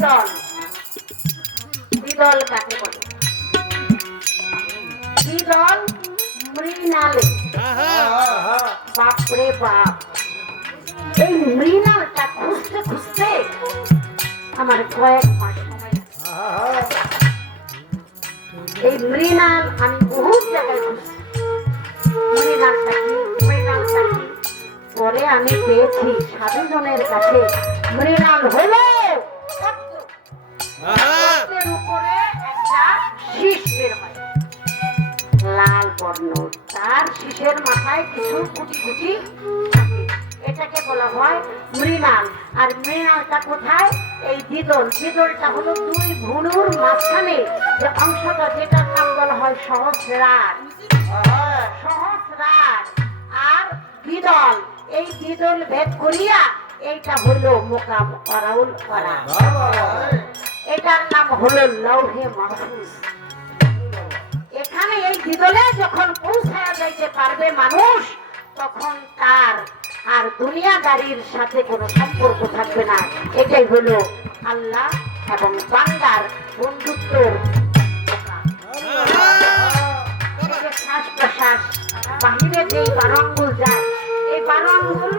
দ্বিদল। দ্বিদল কাকে বলে? দ্বিদল মৃণালে। বাপরে বাপ, এই মৃণালটা খুঁজতে খুঁজতে আমার কয়েক মাস সময়। এই মৃণাল আমি বহুত জায়গায় খুঁজছি, মৃণালটা কি, মৃণালটা কি। পরে আমি পেয়েছি সাধুজনের কাছে। মৃণাল হলো উপরে একটা শীষ বের হয়, লাল বর্ণ, তার শীষের মাথায় কিছু কুচি কুচি থাকে, এটাকে বলা হয় মৃণাল। আর মৃণালটা কোথায়? এই দ্বিদল। দ্বিদলটা হলো দুই ভুঁড়ুর মাঝখানে যে অংশটা, যেটার নাম বলা হয় সহস্রার। সহস্রার আর দ্বিদল, এই দ্বিদল ভেদ করিয়া এইটা হলো মোকাম অরাউল করা, এটার নাম হলো লৌহে মাহফুজ। এখানে এই দ্বিদলে যখন পৌঁছায়া যাইতে পারবে মানুষ, তখন তার আর দুনিয়াদারির সাথে কোনো সম্পর্ক থাকবে না। এটাই হলো আল্লাহ এবং বান্দার বন্ধুত্বের। শ্বাস প্রশ্বাস বাহিরে যে 12 আঙ্গুল যায়, এই 12 আঙ্গুল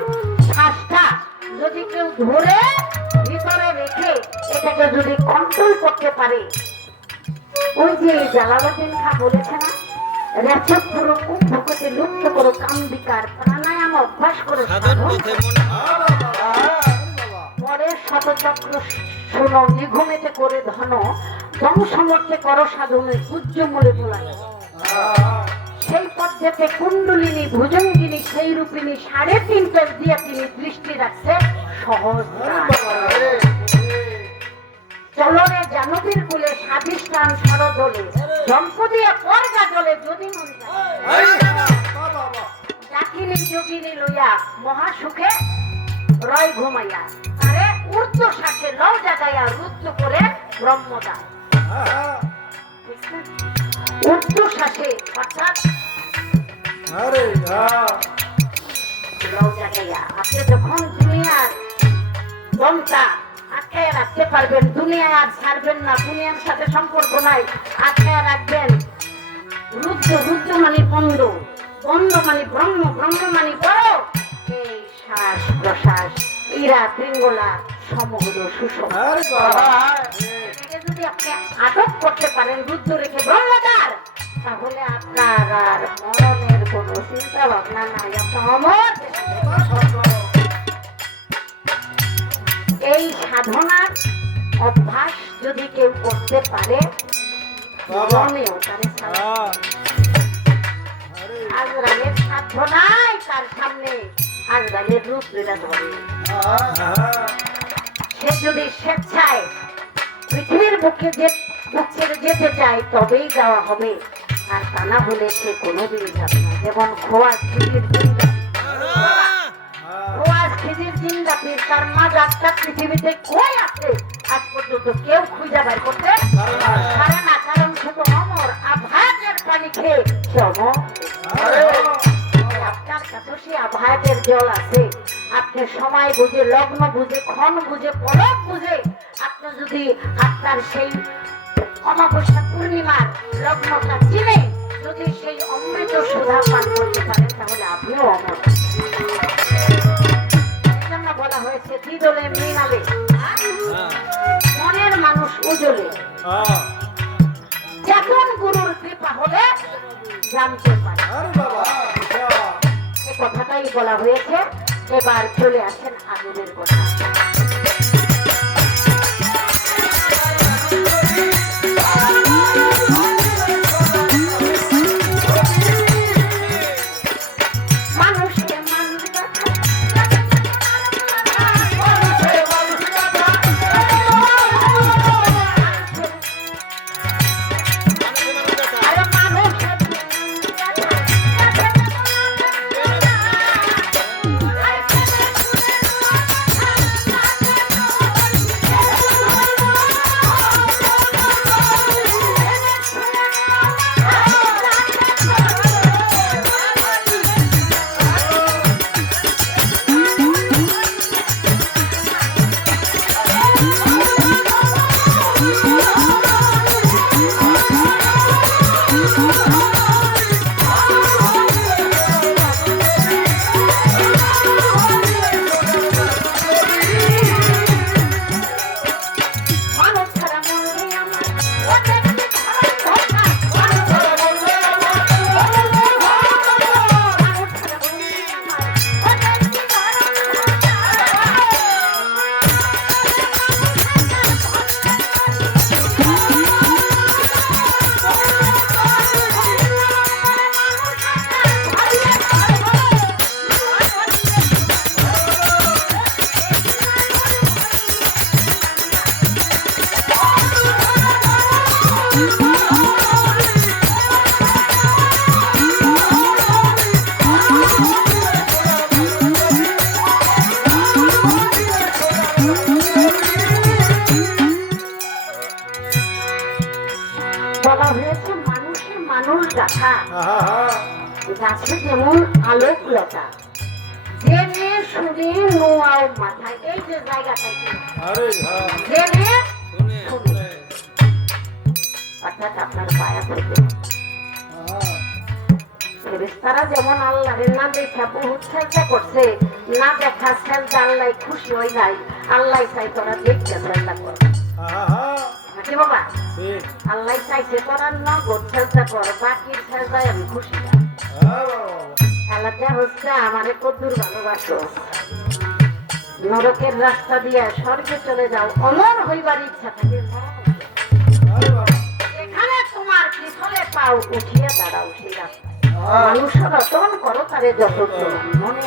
শ্বাসটা যদি কেউ ধরে ভিতরে রেখে এটাকে যদি কন্ট্রোল করতে পারে, ওই যে জালালউদ্দিন খাঁ বলেছে না, রেচক পুরো কুম্ভকতে লুপ্ত করো কাম্বিকার, প্রাণায়াম অভ্যাস করো পরে শতচক্র শোনো, নিঘুমেতে করে ধন ধ্বংসমর্থে করো সাধনে উজ্জ্বমূলে বোলায়। সেই পদ্ধতিতে কুণ্ডলিনী ভুজঙ্গিনী সেই রূপিনী 3.5 দিয়ে তিনি দৃষ্টি রাখছে সহজ। চলরে জানবীর কুলে স্বাধিষ্ঠান সরদলে, জম্পদিয়া পর্গা জলে যদি মন যায়, ডাকিনী যোগিনী লইয়া মহাসুখে রয় ঘুমাইয়া, আরে ঊর্ধ্ব শ্বাসে লও জাগাইয়া রুদ্ধ করে ব্রহ্মদা। ঊর্ধ্ব শ্বাসে অর্থাৎ লও জাগাইয়া আপনি যখন দুনিয়ার দমটা আটকায় রাখতে পারবেন, দুনিয়ায় আর ছাড়বেন না, দুনিয়ার সাথে সম্পর্ক নাই, আটকায় রাখবেন। রুদ্র, রুদ্র মানে বন্ধ, বন্ধ মানে ব্রহ্ম, ব্রহ্ম মানে বড়। এই শ্বাস প্রশ্বাস ইরা পিঙ্গলা সমগ্র সুষম, যদি আপনি আটক করতে পারেন রুদ্র রেখে ব্রহ্মদার, তাহলে আপনার আর মরণের কোনো চিন্তা ভাবনা নাই, আপনি অমর। এই সাধনার অভ্যাস যদি কেউ করতে পারে, আজরাইলের সাধনায় তার সামনে আজরাইলের রূপ লীলা ধরে। সে যদি স্বেচ্ছায় পৃথিবীর বুকে বুক ছেড়ে যেতে চায় তবেই যাওয়া হবে, আর তা না হলে সে কোনোদিন যাবে না। যেমন খোয়া খিজির জিন্দা, খোয়া খিজির জিন্দা পীর, তার মা যাত্রা পৃথিবীতে কই আছে আজ পর্যন্ত কেউ খুঁজে বের করতে পারে না, কারণ শুধু অমর আভাতের পানি খেয়ে সে অমর। আপনার কাছে সে আভাতের জল আছে, আপনি সময় বুঝে, লগ্ন বুঝে, ক্ষণ বুঝে, পলক বুঝে আপনি যদি আপনার সেই অমাবস্যা পূর্ণিমার লগ্নটা চিনে যদি সেই অমৃত সুধা পান করতে পারেন, তাহলে আপনিও অমর। এজন্য বলা হয়েছে দ্বিদলে মৃণালে, মনের মানুষ উজলে। যখন গুরুর কৃপা হলে জানতে পারে, এই কথাটাই বলা হয়েছে। এবার চলে আসেন আগুনের কথা। হয়েছে মানুষে মানুষ গাথা, গাছে যেমন আলোকলতা, জেনে শুনে নোয়াও মাথায়। এই যে জায়গাটা জেনে শুনে, অর্থাৎ আপনার পায়া থেকে ফেরেশতারা যেমন আল্লাহর না দেখা বহুত চেষ্টা করছে, না দেখা চেষ্টা আল্লাহ খুশি হয় নাই। আল্লাহ চাই তোরা দেখতে চেষ্টা কর, নাকি বাবা? আল্লাহ চাইছে তোরা নগদ চেষ্টা কর, বাকির চেষ্টায় আমি খুশি না। আল্লাহটা হচ্ছে আমারে কদ্দুর ভালোবাসো, নরকের রাস্তা দিয়ে স্বর্গে চলে যাও, অমর হইবার ইচ্ছা থাকে, এখানে তোমার পিছলে পাও উঠিয়ে দাঁড়াও সেই রাস্তা। মানুষ রতন করো তারে যত মনে,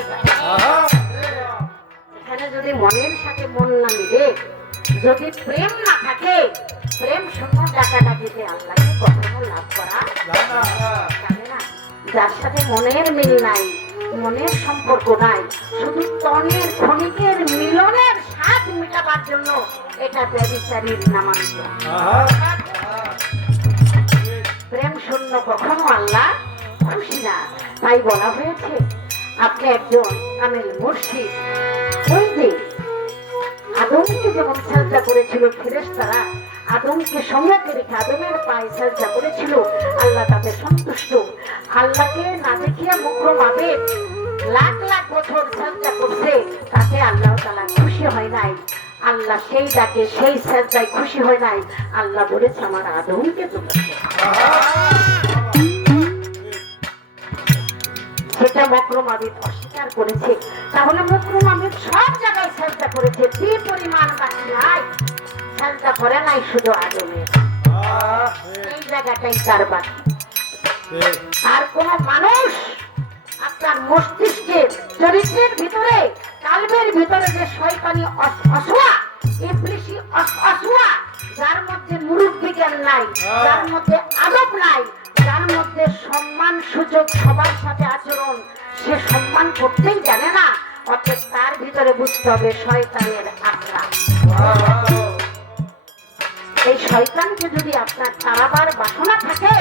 এখানে যদি মনের সাথে মন না মিলে, যদি প্রেম না থাকে, প্রেম শূন্য ডাকাডাকিতে আল্লাহকে কখনো লাভ করা যাবে না। যার সাথে মনের মিল নাই, মনের সম্পর্ক নাই, শুধু তনের ক্ষণিকের মিলনের স্বাদ মেটাবার জন্য, এটা ব্যভিচারীর নামাঙ্কিত। প্রেম শূন্য কখনো আল্লাহ খুশি না। তাই বলা হয়েছে আপনি একজন কামেল মুর্শিদ। ওই যে আদমকে যেমন সাজদা করেছিল ফেরেশতারা, আদমকে সম্মুখে রেখে আদমের পায়ে সাজদা করেছিল, আল্লাহ তাতে সন্তুষ্ট। আল্লাহকে না দেখিয়া মুকরমাবে লাখ লাখ বছর সাজদা করছে, তাতে আল্লাহ তাআলা খুশি হয় নাই। আল্লাহ সেই ডাকে সেই সাজদায় খুশি হয় নাই। আল্লাহ বলেছে আমার আদমকে তোমরা, সেটা মকরম আবিদ অস্বীকার করেছে। তাহলে মকরম আবিদ সব জায়গায় সাজদা করেছে, কি পরিমাণ বাকি নাই সাজদা করে নাই শুধু আদমের, এই জায়গাটাই তার বাকি। আর কোন মানুষ আপনার মস্তিষ্কের চরিত্রের ভিতরে, কালবের ভিতরে যে শয়তানি অসুয়া, ইবলিশি অসুয়া, যার মধ্যে মুরুব্বি জ্ঞান নাই, যার মধ্যে আদব নাই, যার মধ্যে সম্মান সুযোগ সবার সাথে আচরণ, সে সম্মান করতেই জানে না, অর্থাৎ তার ভিতরে বুঝতে হবে শয়তানের আত্মা। এই শয়তানকে যদি আপনার তাড়াবার বাসনা থাকে,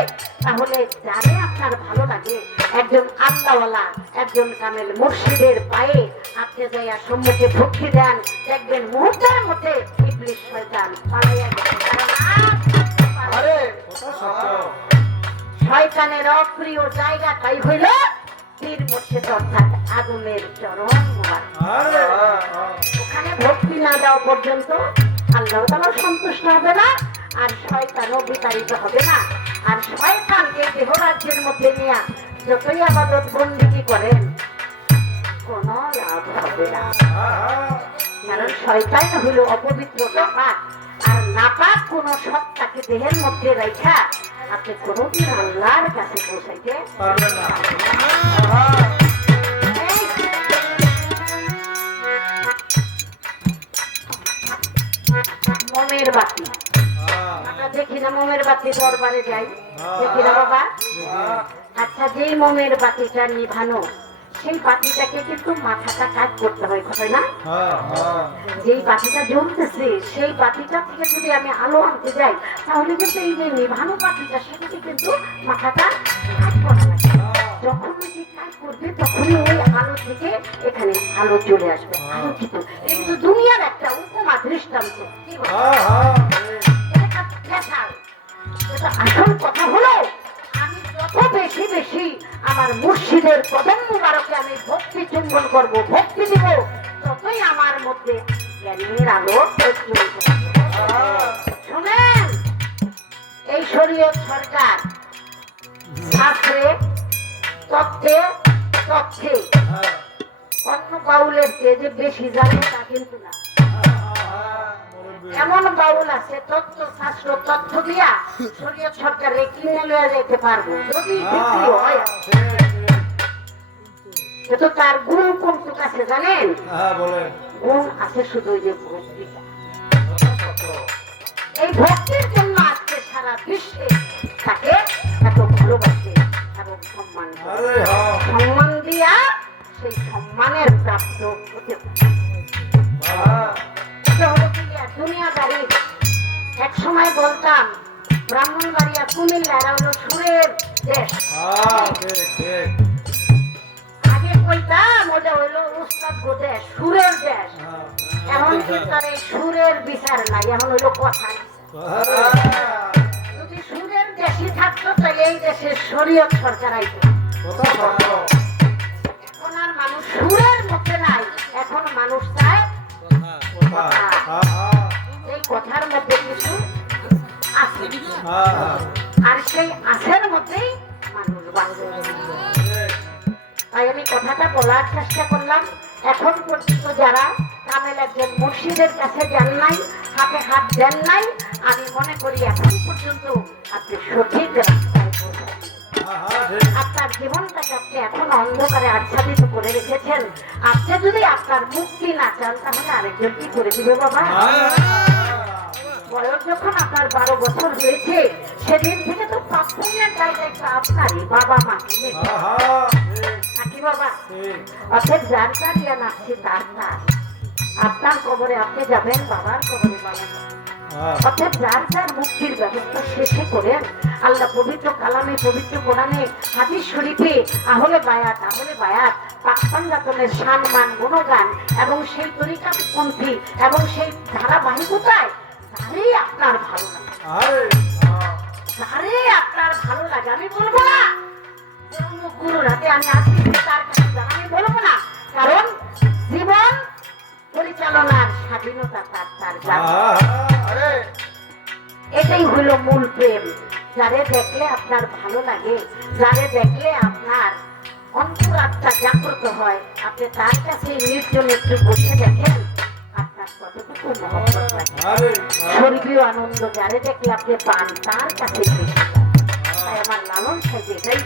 তাহলে জানে আপনার ভালো লাগে, একজন আল্লাহওয়ালা, একজন কামেল মুর্শিদের পায়ে আপনি যাইয়া সম্মুখে ভক্তি দেন, দেখবেন মুহূর্তের মধ্যে ইবলিশ শয়তান পালাইয়া গেছে। শয়তানের অপ্রিয় জায়গাটাই হইল পীর মুর্শিদ, অর্থাৎ আদমের চরণ মুবারক। ওখানে ভক্তি না দেওয়া পর্যন্ত আল্লাহ তাআলা সন্তুষ্ট হবে না, আর শয়তানও বিতাড়িত হবে না। আর শয়তানকে দেহরাজ্যের মধ্যে নিয়ে যতই আবাদত বন্দেগী করেন, কোনো লাভ হবে না। কারণ শয়তান হইল অপবিত্র নাপাক, আর নাপাক কোন সত্তাকে দেহের মধ্যে রাখা আপনি কোনদিন আল্লাহর কাছে পৌঁছাইতে পারবেন না। মোমের বাতি আমরা দেখি না, মোমের বাতি দরবারে যাই, দেখি না বাবা? আচ্ছা, যেই মোমের বাতিটা নিভানো, সেই বাতিটাকে কিন্তু মাথাটা কাজ করতে হয়, কথা না? যেই বাতিটা জ্বলতেছে, সেই বাতিটা থেকে যদি আমি আলো আনতে যাই, তাহলে কিন্তু এই যে নিভানো বাতিটা, সেটাকে কিন্তু মাথাটা কাজ করা লাগে। যখন যে কাজ করবে, তখনই ওই আলো থেকে এখানে আলো চলে আসবে, আলোকিত। এটা কিন্তু দুনিয়ার একটা উপমা দৃষ্টান্ত। আসল কথা হলো, আমি যত বেশি বেশি আমার মুর্শিদের কদম মুবারকে আমি ভক্তি চুম্বন করব, ভক্তি দিব, ততই আমার মধ্যে জ্ঞানের আলো প্রজ্বলিত হবে। শুনেন, এই শরীয়ত সরকার শাস্ত্রে, তত্ত্বে তথ্যে অন্য বাউলের চেয়ে যে বেশি জানে তা কিন্তু না। এমন বাউল আছে তথ্য শাস্ত্র তথ্য দিয়া শরীয়ত সরকারে কিনে লয়ে যেতে পারবো, যদি বিক্রি হয়। কিন্তু তার গুণ কোনটুক আছে জানেন? গুণ আছে শুধু ওই যে ভক্তিটা। এই ভক্তির জন্য আজকে সারা বিশ্বে তাকে এত ভালোবাসে এবং সম্মান সম্মান দিয়া সেই সম্মানের প্রাপ্ত হতে পারে। দুনিয়াদারি এক সময় বলতাম ব্রাহ্মণবাড়িয়া কুমিল্লা এরা হলো সুরের দেশ। আগে কইতাম ওটা হইলো উস্তাদ দেশ, সুরের দেশ। এখন কি করে সুরের বিচার নাই, এখন হইলো কথা। যদি সুরের দেশই থাকতো তাহলে এই দেশের শরীয়ত সরকার আইতো। এখন আর মানুষ সুরের মধ্যে নাই, এখন মানুষ চায় কথা। এই কথার মধ্যে কিছু আছে, আর সেই আছের মধ্যেই মানুষ বাঁচে। তাই আমি কথাটা বলার চেষ্টা করলাম। এখন পর্যন্ত যারা কামেল একজন মুর্শিদের কাছে যান নাই, হাতে হাত দেন নাই, আমি মনে করি এখন পর্যন্ত আপনি সঠিক রাস্তায় পৌঁছেছেন। আপনার জীবনটাকে আপনি এখন অন্ধকারে আচ্ছাদিত করে রেখেছেন। আপনি যদি আপনার মুক্তি না চান তাহলে আরেকজন কি করে দিবে বাবা? বয়স যখন আপনার 12 বছর হয়েছে সেদিন থেকে তো পাপ পুণ্যের জায়গাটা আপনারই, বাবা মা নাকি বাবা? অর্থাৎ যার যার জ্ঞান আসছে তার তার, আপনার কবরে আপনি যাবেন, বাবার কবরে বাবা। অর্থাৎ যার যার মুক্তির ব্যবস্থা শেষে করেন। আল্লাহ পবিত্র কালামে, পবিত্র কোরআনে, হাদিস শরীফে আহলে বায়াত পাকপাঞ্জাতনের সম্মান গুণগান এবং সেই তরিকাপন্থী এবং সেই ধারাবাহিকতায় তারই আপনার ভালো লাগে, তারই আপনার ভালো লাগে। আমি বলবো না গুরুর হাতে আমি আসছি তার কাছে যান, আমি বলবো না, কারণ জীবন পরিচালনার স্বাধীনতা তার তার এটাই হলো মূল প্রেম। যারে দেখলে আপনার ভালো লাগে, যারে দেখলে আপনার অন্তরাত্মা জাগ্রত হয়, আপনি তার কাছে নির্জন একটু বসে দেখেন আপনার কতটুকু মহব্বত লাগে। স্বর্গীয় আনন্দ যারে দেখলে আপনি পান তার কাছে বেশি। তাই আমার লালন সাহেব এটাই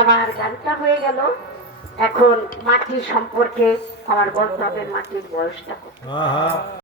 আমার গানটা হয়ে গেল। এখন মাটির সম্পর্কে আমার বলতে হবে, মাটির বয়সটা